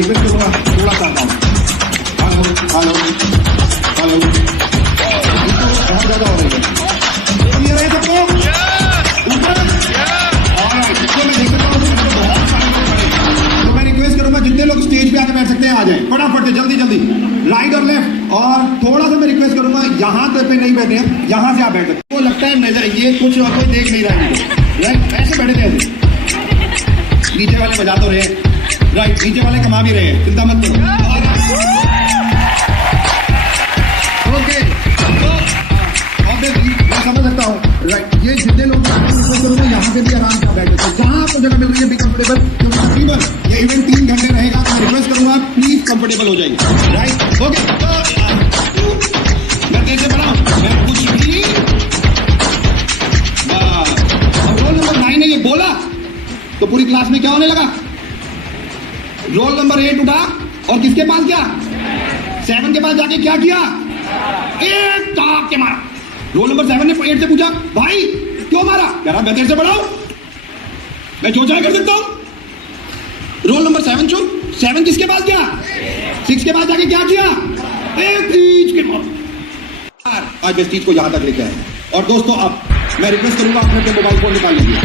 Request करूंगा थोड़ा सा हेलो हेलो हेलो बहुत ज्यादा हो रही है। क्लियर है सबको? ऊपर तो मैं रिक्वेस्ट करूंगा जितने लोग स्टेज पे आके बैठ सकते हैं आ जाएं फटाफट से, जल्दी जल्दी, राइट और लेफ्ट। और थोड़ा सा मैं रिक्वेस्ट करूंगा यहाँ पे नहीं बैठे हैं, यहाँ से आप बैठ सकते। वो लगता है नजर ये कुछ और कोई देख नहीं रहा है, राइट? ऐसे बैठे थे, ऐसे नीचे वाले बजा तो रहे, राइट? नीचे वाले कमा भी रहे हैं, चिंता मत करो। ओके, मैं समझ सकता हूँ, राइट? ये जितने लोग यहाँ पे भी आराम से बैठे थे, जहाँ आपको जगह मिल रही है, बी कंफर्टेबल। क्योंकि तकरीबन ये इवेंट 3 घंटे रहेगा, तो मैं रिक्वेस्ट करूंगा प्लीज कंफर्टेबल हो जाइए, राइट? ओके, मैं कैसे बनाऊं? मैं कुछ भी रोल नंबर 9 ने ये बोला तो पूरी क्लास में क्या होने लगा? रोल नंबर 8 उठा और किसके पास गया? 7 के पास जाके क्या किया? एक टाप के मारा। रोल नंबर 7 ने 8 से पूछा, भाई क्यों मारा? कह रहा मैं तेरे से बड़ा हूं, मैं जो चाहे कर सकता हूं। रोल नंबर 7 चुप। 7 किसके पास गया? 6 के पास जाके क्या किया? एक तीज के मारा। आज मैं चीज को यहां तक लेके आया। और दोस्तों अब मैं रिक्वेस्ट करूंगा अपने मोबाइल फोन निकाल लीजिए,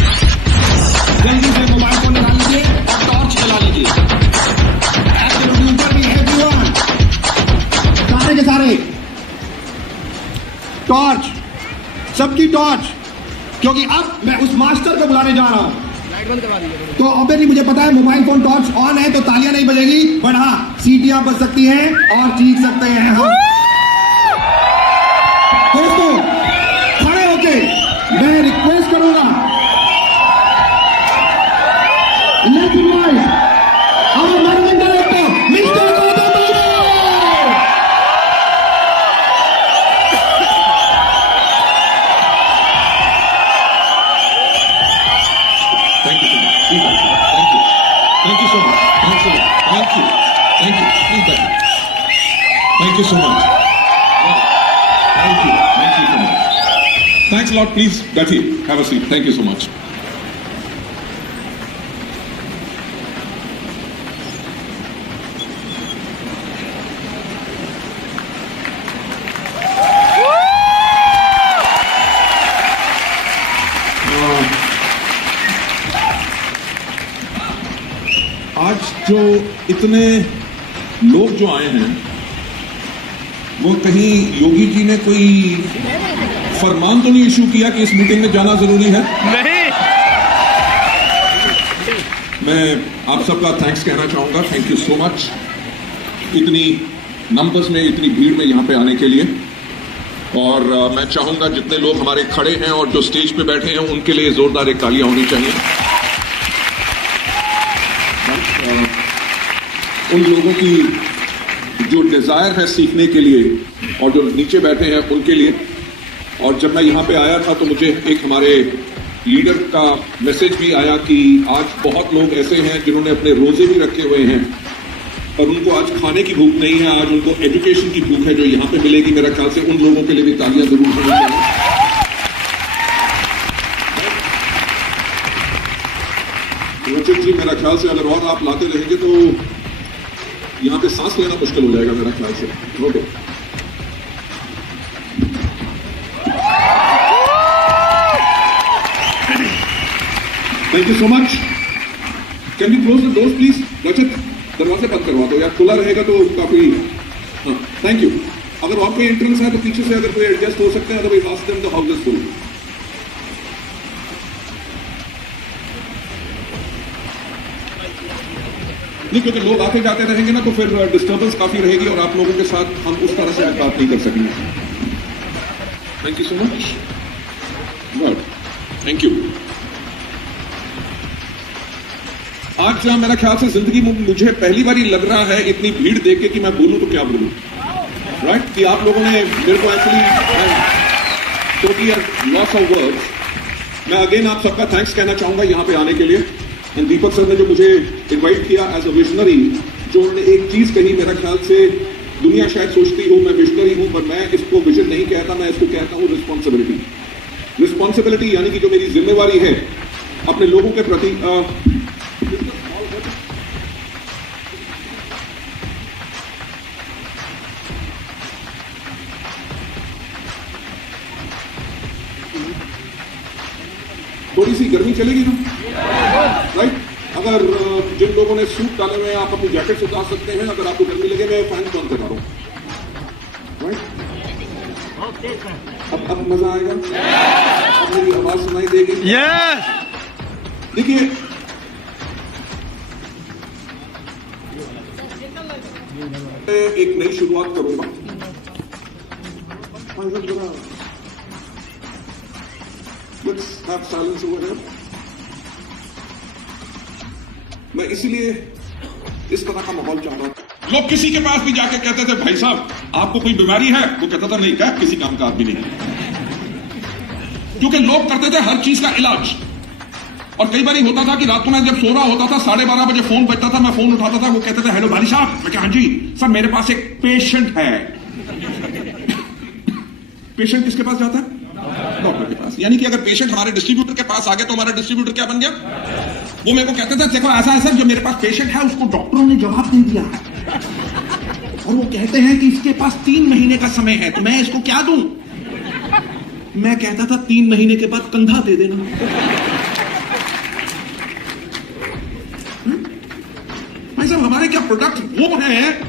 जल्दी से मोबाइल फोन निकाल लीजिए और टॉर्च जला लीजिए। ऊपर भी है सारे के सारे टॉर्च, सबकी टॉर्च, क्योंकि अब मैं उस मास्टर को बुलाने जा रहा हूं। लाइट बंद करवा दीजिए। तो ऑब्वियसली मुझे पता है मोबाइल फोन टॉर्च ऑन है तो तालियां नहीं बजेगी, बट हाँ सीटियां बज सकती हैं और चीख सकते हैं हम। दोस्तों खड़े होके मैं रिक्वेस्ट करूंगा, let's invite our managing director mister Gautam Babu. Thank you so much. Thank you. Thank you so much. Thank you. Thank you. Thank you. Please, Becky. Thank you so much. Thank you. Thank you so much. Thanks a lot. Please, Becky, have a seat. Thank you so much. आज जो इतने लोग जो आए हैं वो कहीं योगी जी ने कोई फरमान तो नहीं इशू किया कि इस मीटिंग में जाना जरूरी है? नहीं। मैं आप सबका थैंक्स कहना चाहूंगा। थैंक यू सो मच इतनी नंबर्स में, इतनी भीड़ में यहाँ पे आने के लिए। और मैं चाहूंगा जितने लोग हमारे खड़े हैं और जो स्टेज पे बैठे हैं उनके लिए जोरदार एक तालियां होनी चाहिए। उन लोगों की जो डिजायर है सीखने के लिए और जो नीचे बैठे हैं उनके लिए। और जब मैं यहाँ पे आया था तो मुझे एक हमारे लीडर का मैसेज भी आया कि आज बहुत लोग ऐसे हैं जिन्होंने अपने रोजे भी रखे हुए हैं और उनको आज खाने की भूख नहीं है, आज उनको एजुकेशन की भूख है जो यहाँ पे मिलेगी। मेरा ख्याल से उन लोगों के लिए भी तालियां जरूर होनी चाहिए। रचित जी, मेरा ख्याल से अगर और आप लाते रहेंगे तो यहाँ पे सांस लेना मुश्किल हो जाएगा मेरा ख्याल से। Okay, thank you so much. Can you close the doors please? रचित, दरवाजे बंद करवा दो यार, खुला रहेगा तो काफी। हाँ, थैंक यू। अगर और कोई एंट्रेंस है तो पीछे से अगर कोई एडजस्ट हो सकते हैं, otherwise ask them the house is full. नहीं, क्योंकि लोग आते जाते रहेंगे ना तो फिर डिस्टर्बेंस काफी रहेगी और आप लोगों के साथ हम उस तरह से बात नहीं कर सकेंगे। Thank you so much. Good, thank you. आज मेरा ख्याल से जिंदगी में मुझे पहली बार लग रहा है इतनी भीड़ देख के कि मैं बोलूं तो क्या बोलूं, राइट? कि आप लोगों ने मेरे को actually totally loss of words. मैं अगेन आप सबका थैंक्स कहना चाहूंगा यहाँ पे आने के लिए। एंड दीपक सर ने जो मुझे इनवाइट किया एज अ विजनरी, जो उन्होंने एक चीज कही, मेरा ख्याल से दुनिया शायद सोचती हो मैं विजनरी हूं, पर मैं इसको विजन नहीं कहता, मैं इसको कहता हूं रिस्पॉन्सिबिलिटी। रिस्पॉन्सिबिलिटी यानी कि जो मेरी जिम्मेवारी है अपने लोगों के प्रति। चलेगी ना, राइट? अगर जिन लोगों ने सूट डाले हुए हैं आप अपनी जैकेट उतार सकते हैं, अगर आपको गर्मी लगे मैं फैन बंद करा रहा हूं, राइट? अब मजा आएगा, अब मेरी आवाज सुनाई देगी। देखिए एक नई शुरुआत करूंगा। Let's have silence over here. मैं इसीलिए इस तरह का माहौल चाह रहा था। लोग किसी के पास भी जाके कहते थे भाई साहब आपको कोई बीमारी है, वो कहता था नहीं, क्या किसी काम का आदमी नहीं, क्योंकि लोग करते थे हर चीज का इलाज। और कई बार होता था कि रात को मैं जब सो रहा होता था 12:30 बजे फोन बजता था, मैं फोन उठाता था, वो कहते थे हेलो भाई साहब, मैं क्या हाँ जी सर मेरे पास एक पेशेंट है। पेशेंट किसके पास जाता है? डॉक्टर के पास। यानी कि अगर पेशेंट हमारे डिस्ट्रीब्यूटर के पास आ गया तो हमारा डिस्ट्रीब्यूटर क्या बन गया? वो मेरे को कहते थे देखो ऐसा ऐसा जो मेरे पास पेशेंट है उसको डॉक्टरों ने जवाब दे दिया और वो कहते हैं कि इसके पास 3 महीने का समय है, तो मैं इसको क्या दूं? मैं कहता था 3 महीने के बाद कंधा दे देना। भाई साहब हमारे क्या प्रोडक्ट वो हैं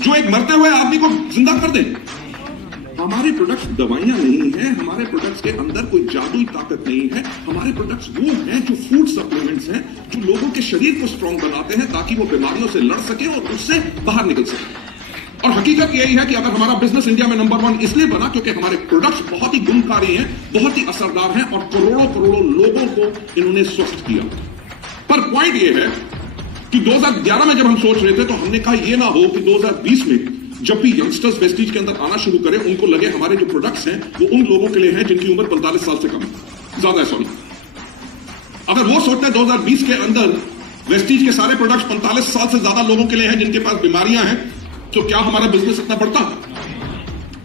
जो एक मरते हुए आदमी को जिंदा कर दे? हमारे प्रोडक्ट्स दवाइयां नहीं है, हमारे प्रोडक्ट्स के अंदर कोई जादुई ताकत नहीं है। हमारे प्रोडक्ट्स वो हैं जो फूड सप्लीमेंट्स हैं, जो लोगों के शरीर को स्ट्रांग बनाते हैं ताकि वो बीमारियों से लड़ सके और उससे बाहर निकल सके। और हकीकत यही है कि अगर हमारा बिजनेस इंडिया में नंबर 1 इसलिए बना क्योंकि हमारे प्रोडक्ट्स बहुत ही गुणकारी हैं, बहुत ही असरदार हैं और करोड़ों करोड़ों लोगों को इन्होंने स्वस्थ किया। पर पॉइंट ये है कि 2011 में जब हम सोच रहे थे तो हमने कहा यह ना हो कि 2020 में जब भी यंगस्टर्स वेस्टीज के अंदर आना शुरू करें उनको लगे हमारे जो प्रोडक्ट्स हैं वो उन लोगों के लिए हैं जिनकी उम्र 45 साल से कम ज्यादा है। सॉरी, अगर वो सोचते हैं 2020 के अंदर वेस्टीज के सारे प्रोडक्ट्स 45 साल से ज्यादा लोगों के लिए हैं जिनके पास बीमारियां हैं, तो क्या हमारा बिजनेस इतना बढ़ता?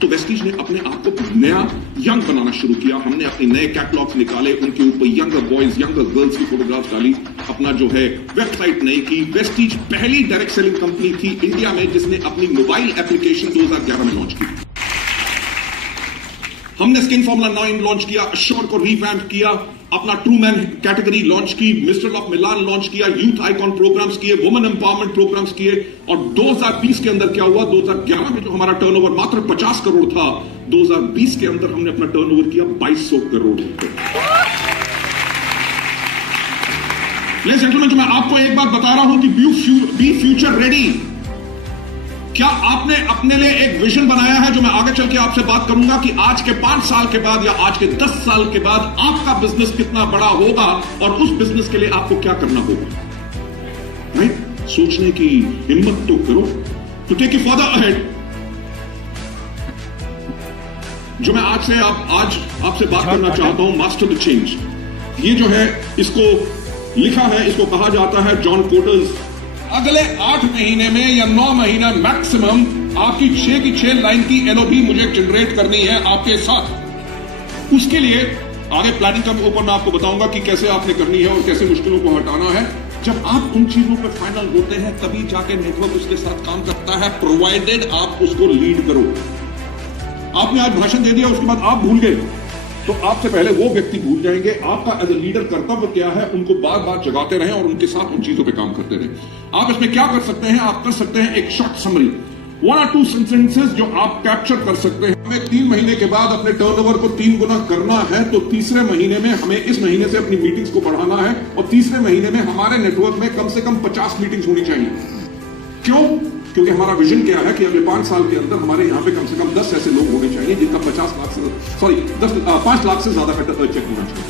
तो वेस्टीज ने अपने आप को नया यंग बनाना शुरू किया। हमने अपने नए कैटलॉग्स निकाले, उनके ऊपर यंगर बॉयज यंगर गर्ल्स की फोटोग्राफ्स डाली, अपना जो है वेबसाइट नई की। वेस्टीज पहली डायरेक्ट सेलिंग कंपनी थी इंडिया में जिसने अपनी मोबाइल एप्लीकेशन 2011 में लॉन्च की। हमने स्किन फॉर्मुला 9 लॉन्च किया, अश्योर को रिवैम्प किया, अपना ट्रू मैन कैटेगरी लॉन्च की, मिस्टर ऑफ मिलान लॉन्च किया, यूथ आइकॉन प्रोग्राम्स किए, वुमेन एम्पावरमेंट प्रोग्राम्स किए। और 2020 के अंदर क्या हुआ? 2011 में जो हमारा टर्नओवर मात्र 50 करोड़ था, 2020 के अंदर हमने अपना टर्नओवर किया 2200 करोड़। लेडीज जेंटलमैन, मैं आपको एक बात बता रहा हूं कि बी फ्यूचर रेडी। क्या आपने अपने लिए एक विजन बनाया है जो मैं आगे चल के आपसे बात करूंगा कि आज के 5 साल के बाद या आज के 10 साल के बाद आपका बिजनेस कितना बड़ा होगा और उस बिजनेस के लिए आपको क्या करना होगा? राइट? सोचने की हिम्मत तो करो, to take it further ahead. जो मैं आज आपसे बात करना चाहता हूं, मास्टर द चेंज। ये जो है इसको लिखा है, इसको कहा जाता है जॉन कोटर्स। अगले 8 महीने में या 9 महीना मैक्सिमम आपकी 6 की 6 लाइन की एलओबी मुझे जनरेट करनी है आपके साथ। उसके लिए आगे प्लानिंग का ऊपर मैं आपको बताऊंगा कि कैसे आपने करनी है और कैसे मुश्किलों को हटाना है। जब आप उन चीजों पर फाइनल होते हैं तभी जाके नेटवर्क उसके साथ काम करता है, प्रोवाइडेड आप उसको लीड करो। आपने आज भाषण दे दिया, उसके बाद आप भूल गए तो आपसे पहले वो व्यक्ति भूल जाएंगे। आपका एज ए लीडर कर्तव्य क्या है? उनको बार बार जगाते रहें और उनके साथ उन चीजों पे काम करते रहें। आप इसमें क्या कर सकते हैं? आप कर सकते हैं एक शॉर्ट समरी, 1 or 2 सेंटेंसेस जो आप कैप्चर कर सकते हैं। हमें 3 महीने के बाद अपने टर्नओवर को 3 गुना करना है, तो तीसरे महीने में हमें इस महीने से अपनी मीटिंग्स को बढ़ाना है और तीसरे महीने में हमारे नेटवर्क में कम से कम 50 मीटिंग्स होनी चाहिए। क्यों? क्योंकि हमारा विजन क्या है कि अगले 5 साल के अंदर हमारे यहाँ पे कम से कम 10 ऐसे लोग होने चाहिए जिनका 5 लाख से ज्यादा का चेक होना चाहिए।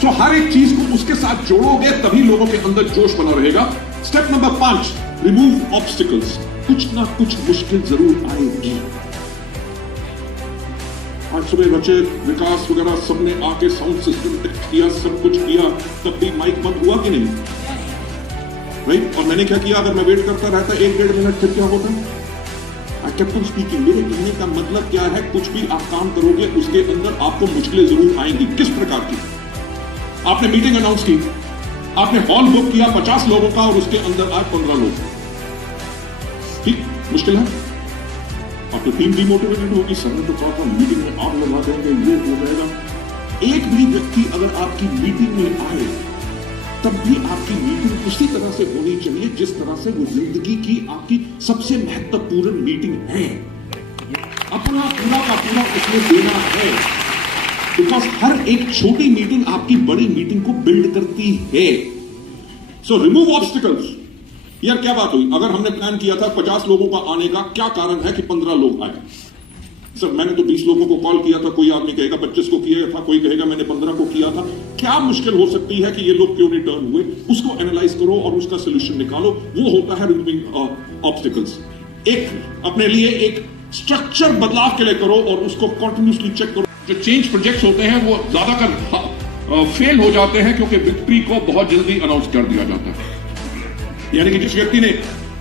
सो हर एक चीज को उसके साथ जोड़ोगे तभी लोगों के अंदर जोश बना रहेगा। Step number 5, remove obstacles. कुछ ना कुछ मुश्किल जरूर आएगी। आज सुबह बच्चे विकास वगैरह सबने आके साउंड सिस्टम किया, सब कुछ किया, तब भी माइक बंद हुआ कि नहीं? राइट? और मैंने क्या किया? अगर मैं वेट करता रहता 1-1.5 मिनट, फिर क्या होता? I kept on speaking. मेरे कहने का मतलब क्या है? कुछ भी आप काम करोगे उसके अंदर आपको मुश्किलें जरूर आएंगी। किस प्रकार की? आपने मीटिंग अनाउंस की, आपने हॉल बुक किया 50 लोगों का और उसके अंदर आज 15 लोग। ठीक, मुश्किल है। आपकी टीम डिमोटिवेटेड होगी, सर ने तो कहा था मीटिंग में आग लगा देंगे, ये हो जाएगा। एक भी व्यक्ति अगर आपकी मीटिंग में आए तब भी आपकी मीटिंग उसी तरह से होनी चाहिए जिस तरह से वो जिंदगी की आपकी सबसे महत्वपूर्ण मीटिंग है। अपना पूरा का पूरा उसमें देना है, बिकॉज हर एक छोटी मीटिंग आपकी बड़ी मीटिंग को बिल्ड करती है। So remove obstacles. यार क्या बात हुई, अगर हमने प्लान किया था 50 लोगों का आने का, क्या कारण है कि 15 लोग आए? सर मैंने तो 20 लोगों को कॉल किया था, कोई आदमी कहेगा 25 को किया था, कोई कहेगा मैंने 15 को किया था। क्या मुश्किल हो सकती है कि ये लोग क्यों नहीं टर्न हुए? उसको एनालाइज करो और उसका सोल्यूशन निकालो। वो होता है रिमूविंग ऑब्स्टिकल्स। एक अपने लिए एक स्ट्रक्चर बदलाव के लिए करो और उसको कंटिन्यूसली चेक करो। जो चेंज प्रोजेक्ट्स होते हैं वो ज्यादातर फेल हो जाते हैं क्योंकि विक्ट्री को बहुत जल्दी अनाउंस कर दिया जाता है। यानी कि जिस व्यक्ति ने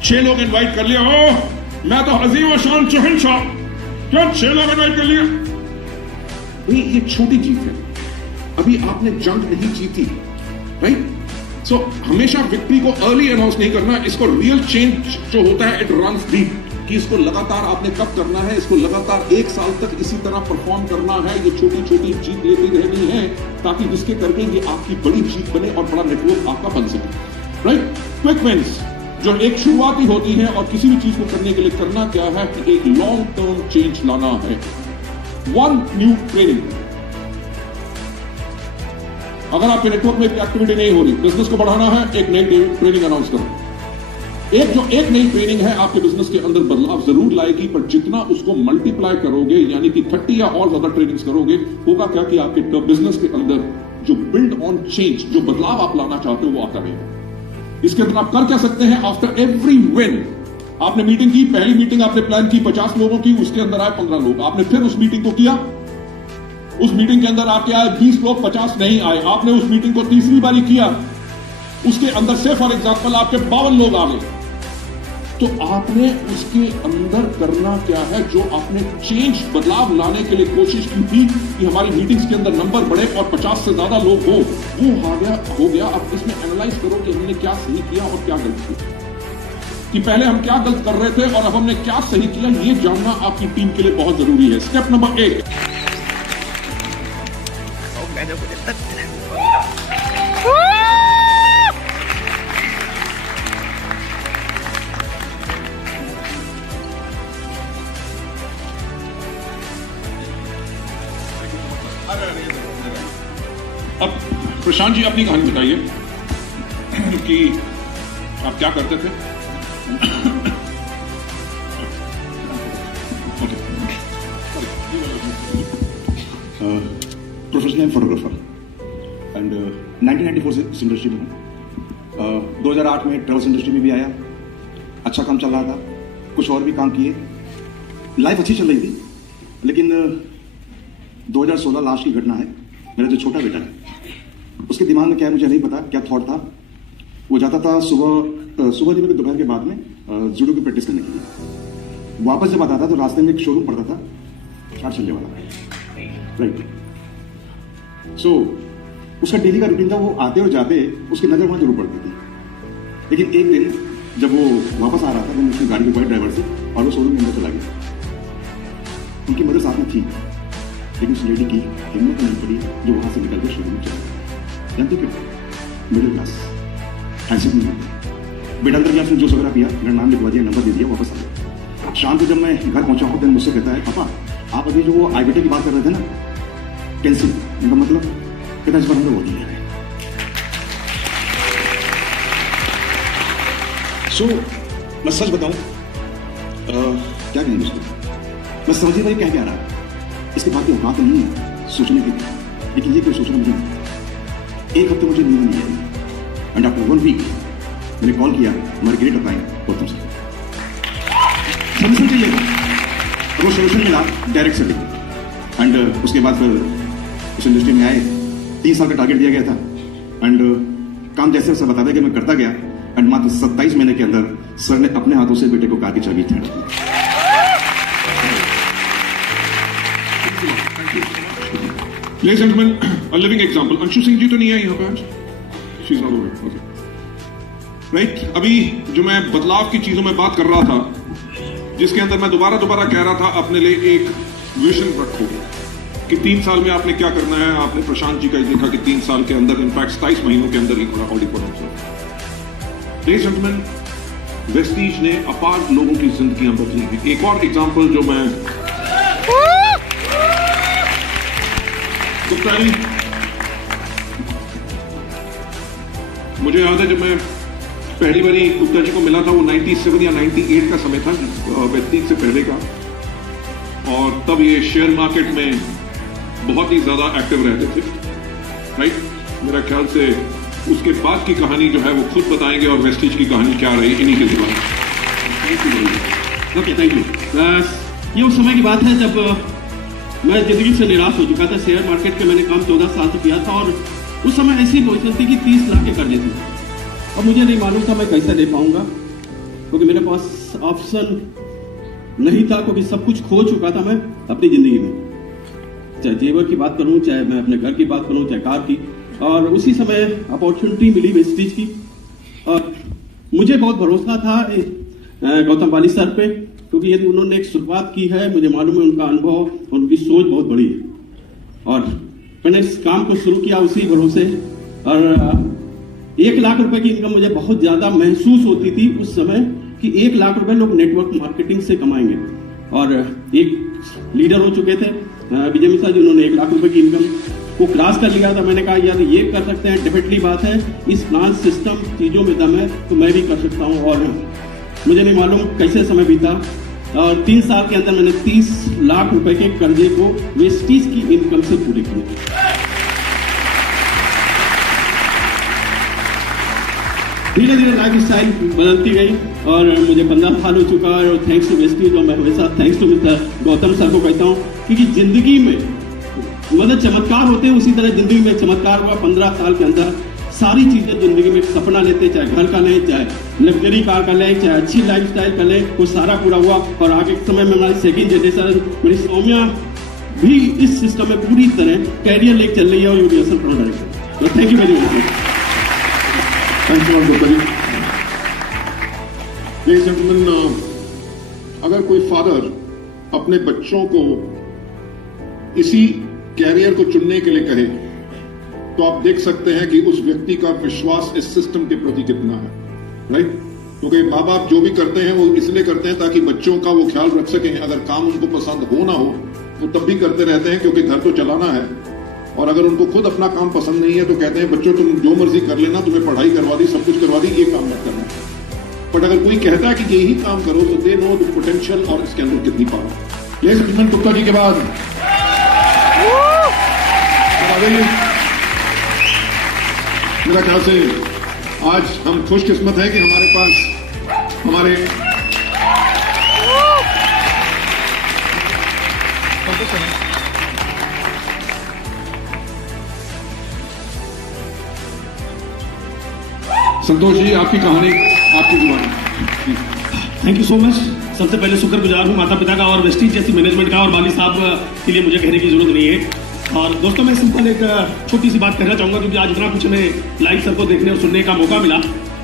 6 लोग इनवाइट कर लिया, ओ मैं तो अजीम और शान शहंशाह, क्या 6 लोग इनवाइट कर लिया? ये छोटी जीत है, अभी आपने जंग नहीं जीती, राइट? सो हमेशा विक्ट्री को अर्ली अनाउंस नहीं करना। इसको रियल चेंज जो होता है इट रन्स डीप, कि इसको लगातार आपने कब करना है, इसको लगातार 1 साल तक इसी तरह परफॉर्म करना है। ये छोटी छोटी जीत लेती रहनी है ताकि जिसके करके ये आपकी बड़ी जीत बने और बड़ा नेटवर्क आपका बन सके, राइट? क्विक विंस जो एक शुरुआती होती है, और किसी भी चीज को करने के लिए करना क्या है कि एक लॉन्ग टर्म चेंज लाना है। 1 न्यू ट्रेनिंग। अगर आपके नेटवर्क में एक्टिविटी नहीं हो रही, बिजनेस को बढ़ाना है, एक नई ट्रेनिंग अनाउंस करो। एक नई ट्रेनिंग है आपके बिजनेस के अंदर बदलाव जरूर लाएगी, पर जितना उसको मल्टीप्लाई करोगे, यानी कि 30 या और ज्यादा ट्रेनिंग्स करोगे, होगा क्या कि आपके बिजनेस के अंदर जो बिल्ड ऑन चेंज, जो बदलाव आप लाना चाहते हो, वो आता रहेगा। इसके अंदर आप कर क्या सकते हैं? आफ्टर एवरी विन, आपने मीटिंग की, पहली मीटिंग आपने प्लान की 50 लोगों की, उसके अंदर आए 15 लोग, आपने फिर उस मीटिंग को किया, उस मीटिंग के अंदर आपके आए 20 लोग, 50 नहीं आए, आपने उस मीटिंग को तीसरी बारी किया, उसके अंदर से फॉर एग्जांपल आपके 52 लोग आ गए, तो आपने उसके अंदर करना क्या है? जो आपने चेंज बदलाव लाने के लिए कोशिश की थी कि हमारी मीटिंग्स के अंदर नंबर बढ़े और 50 से ज्यादा लोग हो, वो हो गया। अब इसमें एनालाइज करो कि हमने क्या सही किया और क्या गलत किया, कि पहले हम क्या गलत कर रहे थे और अब हमने क्या सही किया। ये जानना आपकी टीम के लिए बहुत जरूरी है। स्टेप नंबर 1, अब प्रशांत जी अपनी कहानी बताइए कि आप क्या करते थे। प्रोफेशनल फोटोग्राफर एंड 1994 से इस इंडस्ट्री में हूँ। 2008 में ट्रेवल्स इंडस्ट्री में भी आया, अच्छा काम चल रहा था, कुछ और भी काम किए, लाइफ अच्छी चल रही थी। लेकिन 2016 लास्ट की घटना है। मेरा जो छोटा बेटा है उसके दिमाग में क्या है मुझे नहीं पता, क्या थॉट था। वो जाता था सुबह दिन दोपहर के बाद में जूडो की प्रैक्टिस करने के लिए। वापस जब आता था तो रास्ते में एक शोरूम पड़ता था, 4 चलने वाला, राइट। सो उसका डेली का रूटीन था, वो आते और जाते उसकी नजर वहां जरूर पड़ती थी। लेकिन एक दिन जब वो वापस आ रहा था, मैंने उसकी गाड़ी रुकवाई ड्राइवर से और वो शोरूम के अंदर चला गया। उनकी मदद साथ में थी, लेकिन उस लेडी की हिम्मत नहीं पड़ी जो वहां से निकल कर शोरूम में चला गया। जानते क्यों? मिडिल क्लास, हैंडसम नहीं। बेटा अंदर गया, फिर जो सवेरा पिया, मेरा नाम लिखवा दिया, नंबर दे दिया, वापस आ गया। शाम को जब मैं घर पहुंचा हूँ तो मुझसे कहता है, पापा आप अभी जो वो आईबीटी की बात कर रहे थे ना, कैंसिल, इनका मतलब कहता इस बार हमने वो दिया है। सो मैं सच बताऊं, क्या कहेंगे उसको, मैं समझी भाई क्या रहा है, इसके बाद की औकात नहीं है सोचने की, लेकिन ये क्यों सोचना मुझे नहीं। एक हफ्ते मुझे नींद नहीं आई एंड आफ्टर 1 वीक मैंने कॉल किया, मार्केट अप्लाइंग गौतम से सोल्यूशन चाहिए था। वो सोल्यूशन मिला डायरेक्ट सेलिंग एंड उसके बाद फिर उस इंडस्ट्री में आए। 3 साल का टारगेट दिया गया था एंड काम जैसे वैसे बता दिया कि मैं करता गया एंड मात्र 27 महीने के अंदर सर ने अपने हाथों से बेटे को कार की चाबी थमा दी। Ladies and gentlemen, a living example. Anshu Singh ji तो नहीं है यहाँ पे आज? She's not over. Okay. Right? अभी जो मैं बदलाव की चीजों में बात कर रहा था, जिसके अंदर मैं दोबारा कह रहा था, अपने लिए एक विजन रखो। कि 3 साल में आपने क्या करना है। आपने प्रशांत जी का ही देखा कि 3 साल के अंदर, इनफैक्ट 27 महीनों के अंदर ही audit product. Ladies and gentleman, Vestige ने अपार लोगों की जिंदगियां बदली। एक और एग्जांपल जो मैं गुप्ता जी, मुझे याद है जब मैं पहली बारी गुप्ता जी को मिला था, वो 97 या 98 का समय था, वेस्टीज से पहले का। और तब ये शेयर मार्केट में बहुत ही ज्यादा एक्टिव रहते थे, राइट। मेरा ख्याल से उसके बाद की कहानी जो है वो खुद बताएंगे और वेस्टीज की कहानी क्या रही इन्हीं के दिमाग में। Okay, thank you. ये उस समय की बात है जब मैं जिंदगी से निराश हो चुका था। शेयर मार्केट के मैंने काम 14 साल से किया था और उस समय ऐसी पोजीशन थी कि 30 लाख के कर्जे थे और मुझे नहीं मालूम था मैं कैसे दे पाऊंगा, क्योंकि मेरे पास ऑप्शन नहीं था, क्योंकि सब कुछ खो चुका था मैं अपनी जिंदगी में। चाहे जेवर की बात करूं, चाहे मैं अपने घर की बात करूं, चाहे कार की। और उसी समय अपॉर्चुनिटी मिली वेस्टीज की और मुझे बहुत भरोसा था गौतम वाली सर पे, क्योंकि यदि उन्होंने एक शुरुआत की है, मुझे मालूम है उनका अनुभव, उनकी सोच बहुत बड़ी है। और मैंने इस काम को शुरू किया उसी भरोसे। और 1 लाख रुपए की इनकम मुझे बहुत ज्यादा महसूस होती थी उस समय कि 1 लाख रुपए लोग नेटवर्क मार्केटिंग से कमाएंगे। और एक लीडर हो चुके थे विजय मिश्रा जी, उन्होंने 1 लाख रुपए की इनकम को क्रॉस कर लिया था। मैंने कहा यार ये कर सकते हैं, डेफिनेटली बात है, इस प्लान सिस्टम चीजों में दम है तो मैं भी कर सकता हूँ। और मुझे नहीं मालूम कैसे समय बीता और 3 साल के अंदर मैंने 30 लाख रुपए के कर्जे को वेस्टीज की इनकम से पूरे किए। धीरे धीरे लाइफ स्टाइल बदलती गई और मुझे 15 साल हो चुका है और थैंक्स टू वेस्टीज। और मैं हमेशा thanks to mister Gautam sir को कहता हूँ, क्योंकि जिंदगी में मतलब चमत्कार होते हैं, उसी तरह जिंदगी में चमत्कार हुआ। 15 साल के अंदर सारी चीजें जिंदगी में सपना लेते, चाहे घर का लें, चाहे लग्जरी कार का लें, चाहे अच्छी लाइफस्टाइल का लें, वो सारा पूरा हुआ। और आगे के समय में हमारी सेकंड जनरेशन मेरी सौम्या भी इस सिस्टम में पूरी तरह कैरियर लेकर चल रही है और यूनिवर्सल प्रोडक्ट। तो thank you very much. Thank you Gupta ji. Ladies and gentlemen, अगर कोई फादर अपने बच्चों को इसी कैरियर को चुनने के लिए कहे तो आप देख सकते हैं कि उस व्यक्ति का विश्वास इस सिस्टम के प्रति कितना है, राइट। क्योंकि माँ बाप जो भी करते हैं वो इसलिए करते हैं ताकि बच्चों का वो ख्याल रख सकें। अगर काम उनको पसंद हो ना हो वो तब भी करते रहते हैं क्योंकि घर तो चलाना है। और अगर उनको खुद अपना काम पसंद नहीं है तो कहते हैं बच्चों तुम जो मर्जी कर लेना, तुम्हें पढ़ाई करवा दी, सब कुछ करवा दी, ये काम मत करना। बट अगर कोई कहता है कि यही काम करो तो दे नो द पोटेंशियल और इसके अंदर कितनी पावर। ये सचिन गुप्ता जी के बाद मेरा ख्याल से आज हम खुशकिस्मत हैं कि हमारे पास हमारे संतोष जी, आपकी कहानी आपकी जुबान। Thank you so much. सबसे पहले शुक्रगुजार हूँ माता पिता का और वेस्टीज जैसी मैनेजमेंट का, और वाली साहब के लिए मुझे कहने की जरूरत नहीं है। और दोस्तों मैं सिंपल एक छोटी सी बात कहना चाहूंगा, क्योंकि आज इतना कुछ हमें लाइव सर को देखने और सुनने का मौका मिला,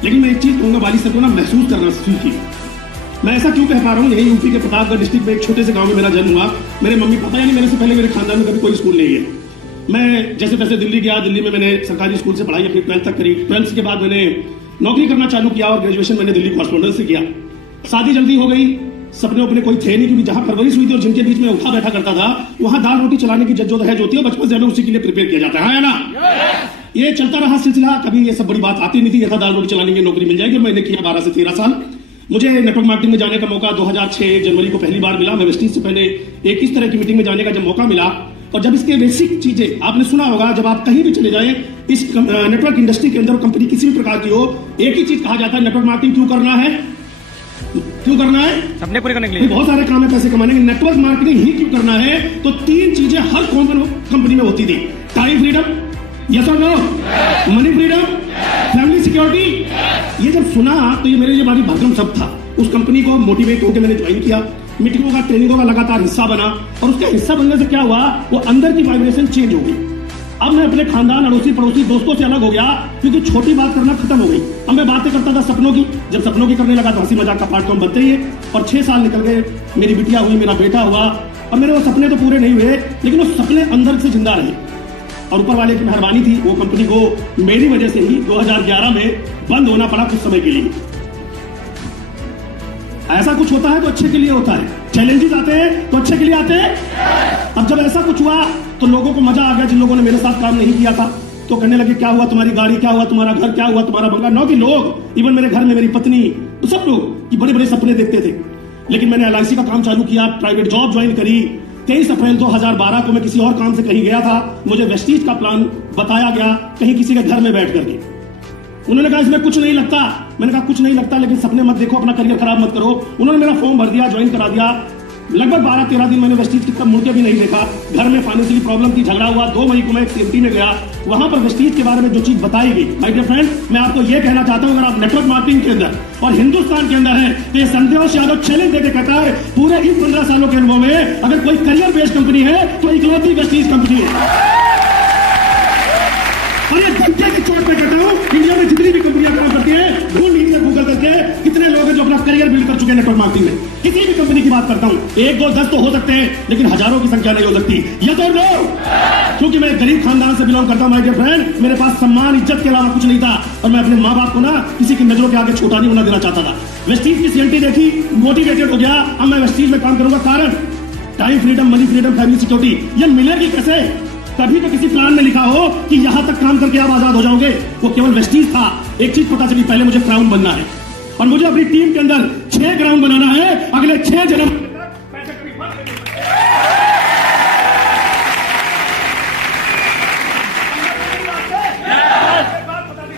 लेकिन मैं एक चीज कहूंगा, वाली सर को ना महसूस करना सीखिए। मैं ऐसा क्यों कह पा रहा हूँ, यही यूपी के प्रतापगढ़ डिस्ट्रिक्ट में एक छोटे से गांव में मेरा जन्म हुआ। मेरे मम्मी पापा यानी मेरे से पहले मेरे खानदान में कभी कोई स्कूल नहीं है। मैं जैसे तैसे दिल्ली गया, दिल्ली में मैंने सरकारी स्कूल से पढ़ाई अपनी 12th तक करी। 12th के बाद मैंने नौकरी करना चालू किया और ग्रेजुएशन मैंने दिल्ली कॉरेस्पोंडेंस से किया। शादी जल्दी हो गई, सपने अपने कोई थे नहीं, क्योंकि जहां परवरिश हुई थी और जिनके बीच में उठा बैठा करता था वहां दाल रोटी चलाने की जद्दोजहद होती है, बचपन से हमें उसी के लिए प्रिपेयर किया जाता है ना। ये चलता रहा सिलसिला, कभी ये सब बड़ी बात आती नहीं थी। यथा दाल रोटी चलाने की नौकरी मिल जाएगी। मैंने किया 12 से 13 साल। मुझे नेटवर्क मार्केटिंग में जाने का मौका 2006 जनवरी को पहली बार मिला। मैं वेस्टीज से पहले एक इस तरह की मीटिंग में जाने का जब मौका मिला, और जब इसके बेसिक चीजें आपने सुना होगा, जब आप कहीं भी चले जाएं इस नेटवर्क इंडस्ट्री के अंदर, कंपनी किसी भी प्रकार की हो, एक ही चीज कहा जाता है, नेटवर्क मार्केटिंग क्यों करना है, क्यों करना है, सपने पूरे करने के लिए। बहुत सारे काम है पैसे कमाने के, नेटवर्क मार्केटिंग ही क्यों करना है। तो 3 चीजें हर कंपनी में होती थी। टाइम फ्रीडम, यस और no, money freedom, family security. ये जब सुना तो ये मेरे लिए बड़ी भरकम सब था। उस कंपनी को मोटिवेट होकर मैंने ज्वाइन किया, मीटिंगों का ट्रेनिंगों का लगातार हिस्सा बना, और उसके हिस्सा बनने से क्या हुआ, वो अंदर की वाइब्रेशन चेंज हो गई। अब मैं अपने खानदान, अड़ोसी पड़ोसी दोस्तों से अलग हो गया, क्योंकि छोटी बात करना खत्म हो गई। अब मैं बातें करता था सपनों की, जब सपनों की करने लगा तो हंसी मजाक का पार्ट तो हम बनते ही है। और 6 साल निकल गए, मेरी बिटिया हुई, मेरा बेटा हुआ, और मेरे वो सपने तो पूरे नहीं हुए, लेकिन वो सपने अंदर से जिंदा रहे और ऊपर वाले की मेहरबानी थी। वो कंपनी को मेरी वजह से ही 2011 में बंद होना पड़ा कुछ समय के लिए। ऐसा कुछ होता है तो अच्छे के लिए होता है, चैलेंजेस आते हैं तो अच्छे के लिए आते हैं। अब जब ऐसा कुछ हुआ तो लोगों को मजा आ गया, जिन लोगों ने मेरे साथ काम नहीं किया था तो कहने लगे क्या हुआ तुम्हारी गाड़ी, क्या हुआ तुम्हारा घर, क्या हुआ तुम्हारा बंगला। नौ की लोग, इवन मेरे घर में मेरी पत्नी, तो सब लोग कि बड़े बड़े सपने देखते थे। लेकिन मैंने LIC का काम चालू किया, प्राइवेट जॉब ज्वाइन करी। 23 अप्रैल 2012 को मैं किसी और काम से कहीं गया था, मुझे वेस्टीज का प्लान बताया गया कहीं किसी के घर में बैठ करके। उन्होंने कहा इसमें कुछ नहीं लगता। मैंने कहा कुछ नहीं लगता, लेकिन सपने मत देखो, अपना करियर खराब मत करो। उन्होंने मेरा फॉर्म भर दिया, ज्वाइन करा दिया। लगभग 12-13 दिन मैंने वेस्टीज की तरफ मुड़ के भी नहीं देखा। घर में फाइनेंशियली प्रॉब्लम थी, झगड़ा हुआ। 2 मई को मैं एक CMT में गया, वहां पर वेस्टीज के बारे में जो चीज बताई गई, माय डियर फ्रेंड, मैं आपको यह कहना चाहता हूं, अगर आप नेटवर्क मार्केटिंग के अंदर और हिंदुस्तान के अंदर है तो ये संतोष यादव चैलेंज देकर कहता है पूरे इन 15 सालों के अनुभव में अगर कोई करियर बेस्ड कंपनी है तो इकलौती वेस्टीज कंपनी है। और ये धमके की चोट पे कहता हूं, इंडिया में जितनी भी कंपनियां काम करती हैं, ढूंढ लीजिए गूगल करके कितने लोग हैं जो अपना करियर बिल्ड कर चुके हैं नेटवर्क मार्केटिंग में। किसी भी कंपनी की बात करता हूं, 1, 2, 10 तो हो सकते हैं, लेकिन हजारों की संख्या नहीं हो सकती। ये तो नो, क्योंकि मैं गरीब खानदान से बिलोंग करता हूं माय डियर फ्रेंड। मेरे पास सम्मान इज्जत के अलावा कुछ नहीं था और मैं अपने माँ बाप को ना किसी की नजरों के आगे छोटा नहीं होना देना चाहता था। वेस्टीज की CMT देखी, मोटिवेटेड हो गया, अब मैं वेस्टीज में काम करूंगा। कारण time freedom, money freedom, family security, ये मिलेगी कैसे? कभी तो किसी प्लान में लिखा हो कि यहां तक काम करके आप आजाद हो जाओगे, वो केवल वेस्टीज था। एक चीज पता चली, पहले मुझे क्राउन बनना है और मुझे अपनी टीम के अंदर 6 क्राउन बनाना है अगले 6 जन्म।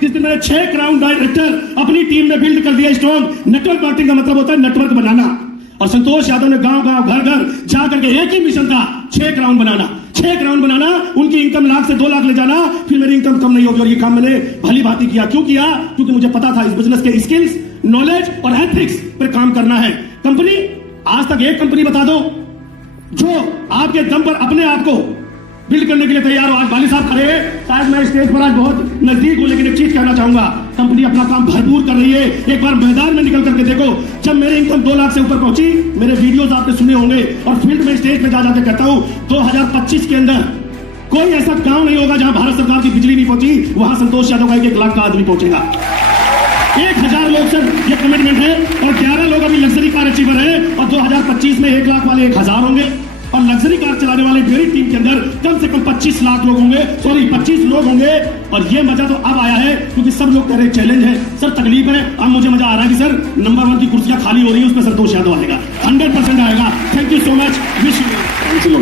जिस दिन मैंने 6 क्राउन डायरेक्टर अपनी टीम में बिल्ड कर दिया स्ट्रॉन्ग। नेटवर्क मार्केटिंग का मतलब होता है नेटवर्क बनाना, और संतोष यादव ने गांव गांव घर घर जा करके एक ही मिशन था, 6 क्राउन बनाना। 6 क्राउन बनाना, उनकी इनकम लाख से 2 लाख ले जाना, फिर मेरी इनकम कम नहीं होगी। और ये काम मैंने भली भांति किया। क्यों किया? क्योंकि मुझे पता था इस बिजनेस के स्किल्स, नॉलेज और एथिक्स पर काम करना है। कंपनी, आज तक एक कंपनी बता दो जो आपके दम पर अपने आप को बिल्ड करने के लिए तैयार हो। आज वाली साहब खड़े हैं, शायद मैं स्टेज पर आज बहुत नजदीक हूं, लेकिन एक चीज कहना चाहूंगा, कंपनी अपना काम भरपूर कर रही है। एक बार मैदान में निकल करके देखो, जब मेरी इनकम 2 लाख से ऊपर पहुंची, मेरे वीडियोस आपने सुने होंगे, और फील्ड में स्टेज पे जा जाकर कहता हूं 2025 के अंदर कोई ऐसा गांव नहीं होगा जहां भारत सरकार की बिजली नहीं पहुंची, वहां संतोष यादव का 1 लाख का आदमी पहुंचेगा। 1000 लोग सर ये कमिटमेंट है, और 11 लोग अभी लग्जरी कार अचीवर है, और 2025 में 1 लाख वाले 1000 होंगे, और लग्जरी कार चलाने वाले मेरी टीम के अंदर कम से कम 25 लाख लोग होंगे, 25 लोग होंगे। और ये मजा तो अब आया है क्योंकि सब लोग कह रहे चैलेंज है सर, तकलीफ है। अब मुझे मजा आ रहा है कि सर नंबर 1 की कुर्सियां खाली हो रही है, उसमें संतोष यादव आएगा, 100% आएगा। Thank you so much, wish you.